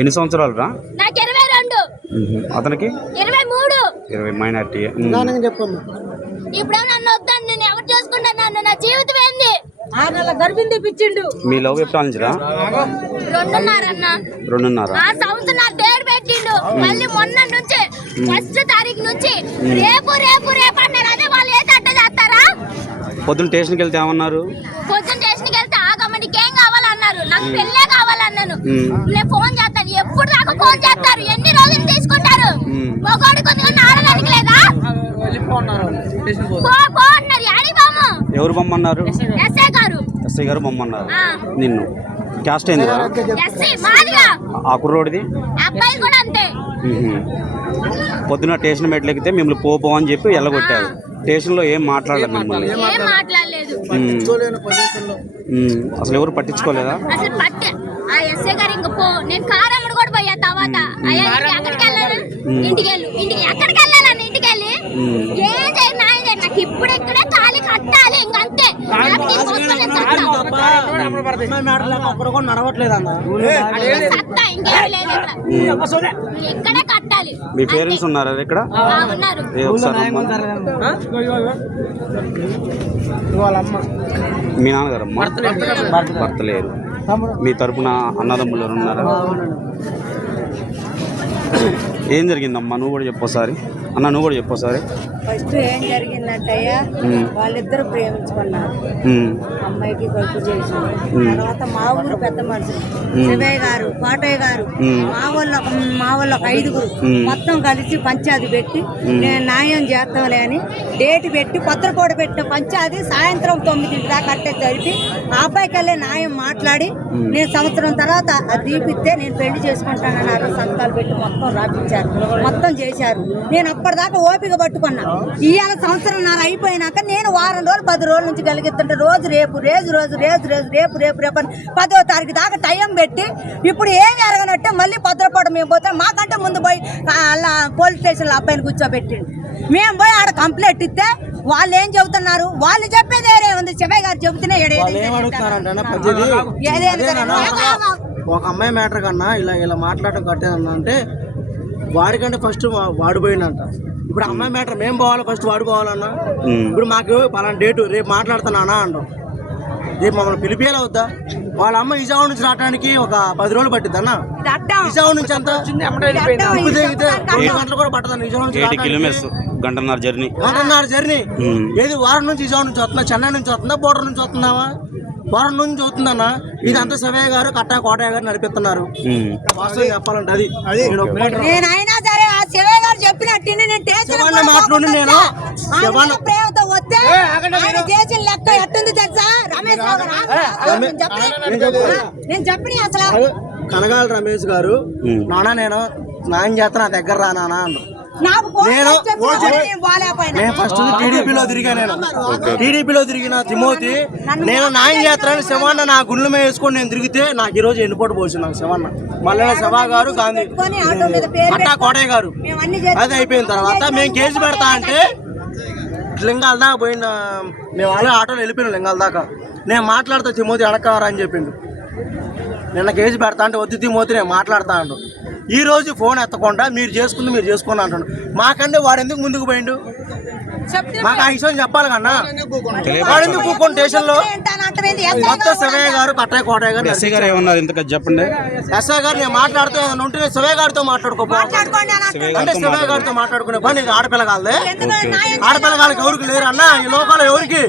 ఎన్ని సంవత్సరాలు రా నాకు ఇరవై రెండు. అతనికి? ఇరవై మూడు. ఇరవై మైనార్టీ. చెప్పమ్మా. ఇప్పుడు నన్ను వద్దని నేను ఎవరు చేసుకుంటాను నన్ను? నా జీవితం ఏంది? మీ లవ్ ఎప్పుడు రెండున్నరన్న. రెండున్నర? ఆ సంవత్సరం పెట్టిండు. మళ్ళీ మొన్న నుంచి ఫస్ట్ తారీఖు నుంచి రేపు రేపు రేపు అన్నారు అదే వాళ్ళు ఏ తట్ట చేస్తారా? పొద్దున్న స్టేషన్కి వెళ్తే ఏమన్నారు? పొద్దున్న నాకు పెళ్ళే కావాలన్నాను. నేను ఫోన్ చేస్తాను. ఎప్పుడు దాకా ఫోన్ చేస్తారు? ఎన్ని రోజులు తీసుకుంటారు. మగోడి కొంచెం ఆడడానికి లేదా? ఎవరు బొమ్మన్నారు? ఎస్ఐ గారు. ఎస్ఐ గారు. బొమ్మన్నారు. నిన్ను. క్యాస్ట్ మాదిగా. ఆ కుర్రోడిది. పొద్దున స్టేషన్ మెట్లు ఎక్కితే మిమ్మల్ని పోపో అని చెప్పి వెళ్ళగొట్టారు స్టేషన్లో ఏం మాట్లాడలేదు మిమ్మల్ని. అసలు ఎవరు పట్టించుకోలేదా? అసలు పట్టే. ఆ ఎస్ఐ గారు ఇంక పో. నేను కారమ్మడు కూడా పోయా తర్వాత. అయ్యా ఇంటికి ఎక్కడికి వెళ్ళాను ఇంటికి వెళ్ళు ఇంటికి ఎక్కడికి వెళ్ళాలని ఇంటికి వెళ్ళి మ్మ్. ఏం నాకు ఇప్పుడు ఇక్కడే తాళి కట్టాలి ఇంక అంతే ఒక్కరు కూడా నడవట్లేదు అన్న. కట్టాలి. మీ పేరెంట్స్ ఉన్నారా ఇక్కడ? ఆ, ఉన్నారు. ఏ ఒకసారి రమ్మని. వాళ్ళ అమ్మ. మీ నాన్నగారమ్మా? భర్త లేరు మీ తరపున అన్నదమ్ములు ఎవరు ఉన్నారా? ఏం జరిగిందమ్మా? నువ్వు కూడా చెప్పోసారి అన్న నువ్వు కూడా చెప్పోసారి ఫస్ట్ ఏం జరిగిందంటయ్యా. వాళ్ళిద్దరు ప్రేమించుకున్నారు మ్మ్. అమ్మాయికి చేసి మ్మ్. తర్వాత మా ఊరు పెద్ద మనుషులు. శివయ్య గారు కోటయ్య గారు. మా వాళ్ళు మా వాళ్ళు ఒక ఐదుగురు. మొత్తం కలిసి పంచాయతీ పెట్టి నేను న్యాయం చేస్తాంలే అని డేట్ పెట్టి పత్రకోట పెట్టిన పంచాయతీ సాయంత్రం తొమ్మిది దాకా కట్టే జరిపి ఆ అబ్బాయికి వెళ్ళే న్యాయం మాట్లాడి నేను సంవత్సరం తర్వాత అది దీపిస్తే నేను పెళ్ళి చేసుకుంటానన్నారు సంతకాలు పెట్టి మొత్తం రాపించారు మొత్తం చేశారు నేను అప్పటిదాకా ఓపిక పట్టుకున్నా. ఇవాళ సంవత్సరం నారు అయిపోయినాక నేను వారం రోజులు పది రోజుల నుంచి కలిగిస్తుంటే రోజు రేపు రేజు రోజు రేజు రేజు రేపు రేపు రేపు అని పదో తారీఖు దాకా టైం పెట్టి ఇప్పుడు ఏమి ఎరగనట్టే మళ్ళీ భద్రపడ మేము పోతే. మాకంటే ముందు పోయి అలా పోలీస్ స్టేషన్లో అబ్బాయిని కూర్చోబెట్టిండు మేము పోయి ఆడ కంప్లైంట్ ఇస్తే వాళ్ళు ఏం చెబుతున్నారు? వాళ్ళు చెప్పేది వేరే ఉంది. శివయ్య గారు చెబుతూనే ఈడ వాళ్ళు ఏదైతే ఏమడుగుతున్నారంటే పద్ధతి ఏదేది అదేనన్నా, ఏమో. ఒక అమ్మాయి మ్యాటర్ కన్నా ఇలా ఇలా మాట్లాడటం కట్టేదన్నా అంటే వాడికంటే ఫస్ట్ వాడు పోయిందంట ఇప్పుడు అమ్మాయి మ్యాటర్ మేము పోవాలి ఫస్ట్ వాడు పోవాలన్నా మ్మ్. ఇప్పుడు మాకు పలానా డేటు రేపు మాట్లాడుతున్నానా అంటాం. రేపు మమ్మల్ని పిలిపియాలా వద్దా? వాళ్ళ అమ్మ విజయవాడ నుంచి రావడానికి ఒక పది రోజులు పట్టిద్ది అన్న. విజయవాడ నుంచి. ఉప్పు రెండు గంటలు కూడా నుంచి. కిలోమీటర్స్ గంటన్నర జర్నీ. గంటన్నర జర్నీ. ఏది వారం నుంచి విజయవాడ నుంచి వస్తుందా చెన్నై నుంచి వస్తుందా బోర్డర్ నుంచి వస్తుందావా వారం నుంచి వస్తుందన్న ఇదంతా సవయ్య గారు కట్టా కోటయ్య గారు నడిపిస్తున్నారు. మ్మ్. వాస్తవం చెప్పాలంటే అది. నేను ఒప్పుకుంటున్నా. నేను అయినా సరే ఆ శివయ్య గారు చెప్పినట్టు నేను నేను. ప్రేమతో వస్తే ఆయన చేసిన లెక్క ఎట్టుంది తెలుసా? రమేష్ నేను చెప్పని- నేను. నేను అసలు. కనగాల రమేష్ గారు. నాన్న నేను న్యాయం చేస్తా నా దగ్గర రా నాన్న అన్నారు ఫోన్ నేను- ఫస్ట్ టీడీపీలో తిరిగా నేను. టీడీపీలో తిరిగిన తిమోతి నేను న్యాయం చేస్తానని శివన్న నా గుండెల మీద వేసుకొని నేను తిరిగితే నాకు ఈ రోజు ఎన్నిపోటు పోసి నాకు శివన్న. మల్లెల శివ గారు గాంధీ. పెట్టుకొని ఆటో మీద పేరు కట్టా కోటయ్య గారు. మేము అన్ని చేసి అది అయిపోయిన తర్వాత మేము కేసు పెడతా అంటే లింగాల దాకా పోయిన మేము అలా ఆటోలో వెళ్ళిపోయినాం లింగాల దాకా. నేను మాట్లాడతా తిమోతి వెనకారా అని చెప్పిండు. నిన్న కేసు పెడతా అంటే వద్దు తిమోతి నేను మాట్లాడతా అంటు ఈ రోజు ఫోన్ ఎత్తకుండా మీరు చేసుకుంది మీరు చేసుకుని అంటాడు మాకంటే వాడు ఎందుకు ముందుకు పోయిండు? మాకు ఆ విషయం చెప్పాలి కన్నా. వాడు ఎందుకు కూకొని స్టేషన్లో? మొత్తం శివయ్య గారు కట్టయ్య కోటయ్య గారు ఎస్ఐ గారు ఏమన్నారు ఇంతకది చెప్పండి? ఎస్ఐ గారు నేను మాట్లాడితే ఏదైనా ఉంటే నేను శివయ్య గారితో మాట్లాడుకోపో. అంటే శివయ్య గారితో మాట్లాడుకునే పని ఆడపిల్ల ఆడపిల్లగాళ్ళకి ఎవరికి లేరు అన్న ఈ లోకంలో ఎవరికి?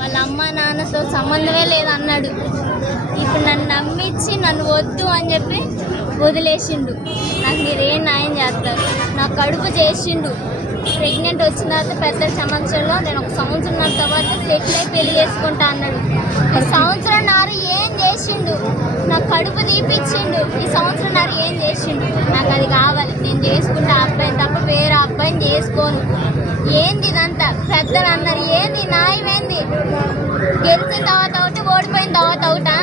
వాళ్ళ అమ్మ నాన్నతో సంబంధమే లేదన్నాడు. ఇప్పుడు నన్ను నమ్మించి నన్ను వద్దు అని చెప్పి వదిలేసిండు. నాకు మీరేం న్యాయం చేస్తారు? నా కడుపు చేసిండు. ప్రెగ్నెంట్ వచ్చిన తర్వాత పెద్ద సంవత్సరంలో నేను ఒక సంవత్సరం తర్వాత సెటిల్ అయి పెళ్ళి చేసుకుంటా అన్నాడు. ఈ సంవత్సరం నారు ఏం చేసిండు? నా కడుపు తీపిచ్చిండు. ఈ సంవత్సరం నారు ఏం చేసిండు? నాకు అది కావాలి. నేను చేసుకుంటా ఆ అబ్బాయిని తప్ప వేరే అబ్బాయిని చేసుకోను. ఏంది ఇదంతా? పెద్దలు అన్నారు. ఏంది నాయమేంది? గెలిచిన తర్వాత ఒకటి ఓడిపోయిన తర్వాత ఒకటా?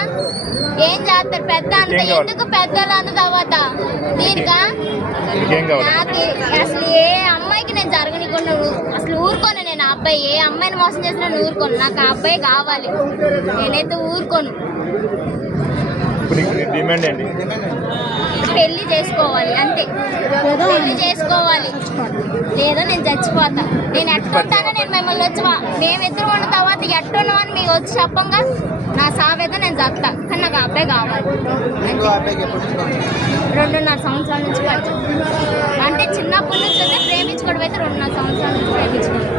ఏం చేస్తారు? పెద్ద అంత ఎందుకు పెద్దలు అన్న తర్వాత దీనికా? నాకు అసలు ఏ అమ్మాయికి నేను జరగనికుండా అసలు ఊరుకోను నేను అబ్బాయి. ఏ అమ్మాయిని మోసం చేసినా నేను ఊరుకోను. నాకు ఆ అబ్బాయి కావాలి. నేనైతే ఊరుకోను. డిమాండ్ పెళ్ళి చేసుకోవాలి అంతే. పెళ్ళి చేసుకోవాలి. లేదా నేను చచ్చిపోతా. నేను ఎట్లుంటానో నేను మిమ్మల్ని వచ్చి మేమిద్దరు ఉన్న తర్వాత ఎట్టున్నాం మీకు వచ్చి చెప్పంగా. నా సావేదో నేను చస్తా కానీ నాకు అబ్బాయి కావాలి. రెండున్నర సంవత్సరాల నుంచి అంటే చిన్నప్పటి నుంచి అయితే ప్రేమించుకోవడం అయితే రెండున్నర సంవత్సరాల నుంచి ప్రేమించుకోవాలి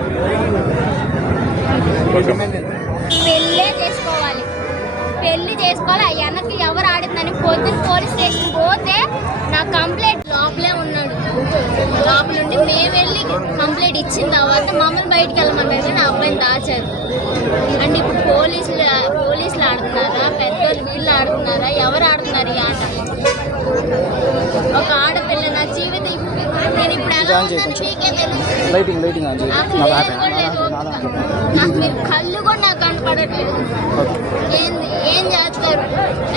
పెళ్ళే చేసుకోవాలి. పెళ్ళి చేసుకోవాలి. ఆ వెనక్కి ఎవరు ఆడిందని పొద్దున్న పోలీస్ స్టేషన్ పోతే నా కంప్లైంట్ లోపలే ఉన్నాడు. లోపల నుండి మేము వెళ్ళి కంప్లైంట్ ఇచ్చిన తర్వాత మమ్మల్ని బయటికి వెళ్ళమన్నారు కానీ ఆ అబ్బాయిని దాచారు అంటే ఇప్పుడు పోలీసులు పోలీసులు ఆడుతున్నారా పెద్దోళ్ళు వీళ్ళు ఆడుతున్నారా ఎవరు ఆడుతున్నారు ఈ ఆట ఒక ఆడపిల్ల నా జీవితం ఇప్పుడు ఎలా ఉన్నాను మీకే తెలుసు లైటింగ్ లైటింగ్ ఆన్ మీరు కళ్ళు కూడా నాకు కనపడట్లేదు. ఏం చేస్తారు?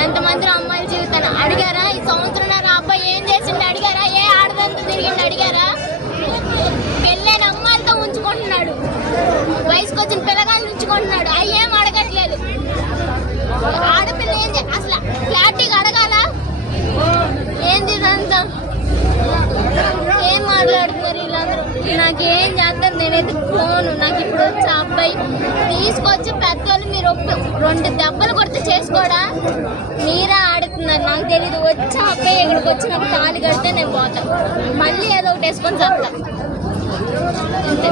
ఎంతమంది అమ్మాయిల జీవితాన్ని అడిగారా? ఈ సంవత్సరం అబ్బాయి ఏం చేసిండు అడిగారా? ఏ ఆడదంతా తిరిగిండు అడిగారా? పెళ్ళైన అమ్మాయిలతో ఉంచుకుంటున్నాడు. వయసుకు వచ్చిన పిల్లగాళ్ళు ఉంచుకుంటున్నాడు. అవి ఏం అడగట్లేదు. ఆడపిల్ల ఏం అసలు క్లారిటీగా అడగాల ఏంది ఇదంతా ఏం మాట్లాడుతున్నారు వీళ్ళందరూ? నాకేం చేస్తారు నేనైతే ఫోను. నాకు ఇప్పుడు వచ్చే అబ్బాయి. తీసుకొచ్చి పెద్దోళ్ళు మీరు ఒక్క రెండు దెబ్బలు కొడితే చేసుకోడా? మీరే ఆడుతున్నారు. నాకు తెలియదు వచ్చే అబ్బాయి ఇక్కడికి వచ్చి నాకు తాళి కడితే నేను పోతాను మళ్ళీ ఏదో ఒకటి వేసుకొని చెప్తా అంతే.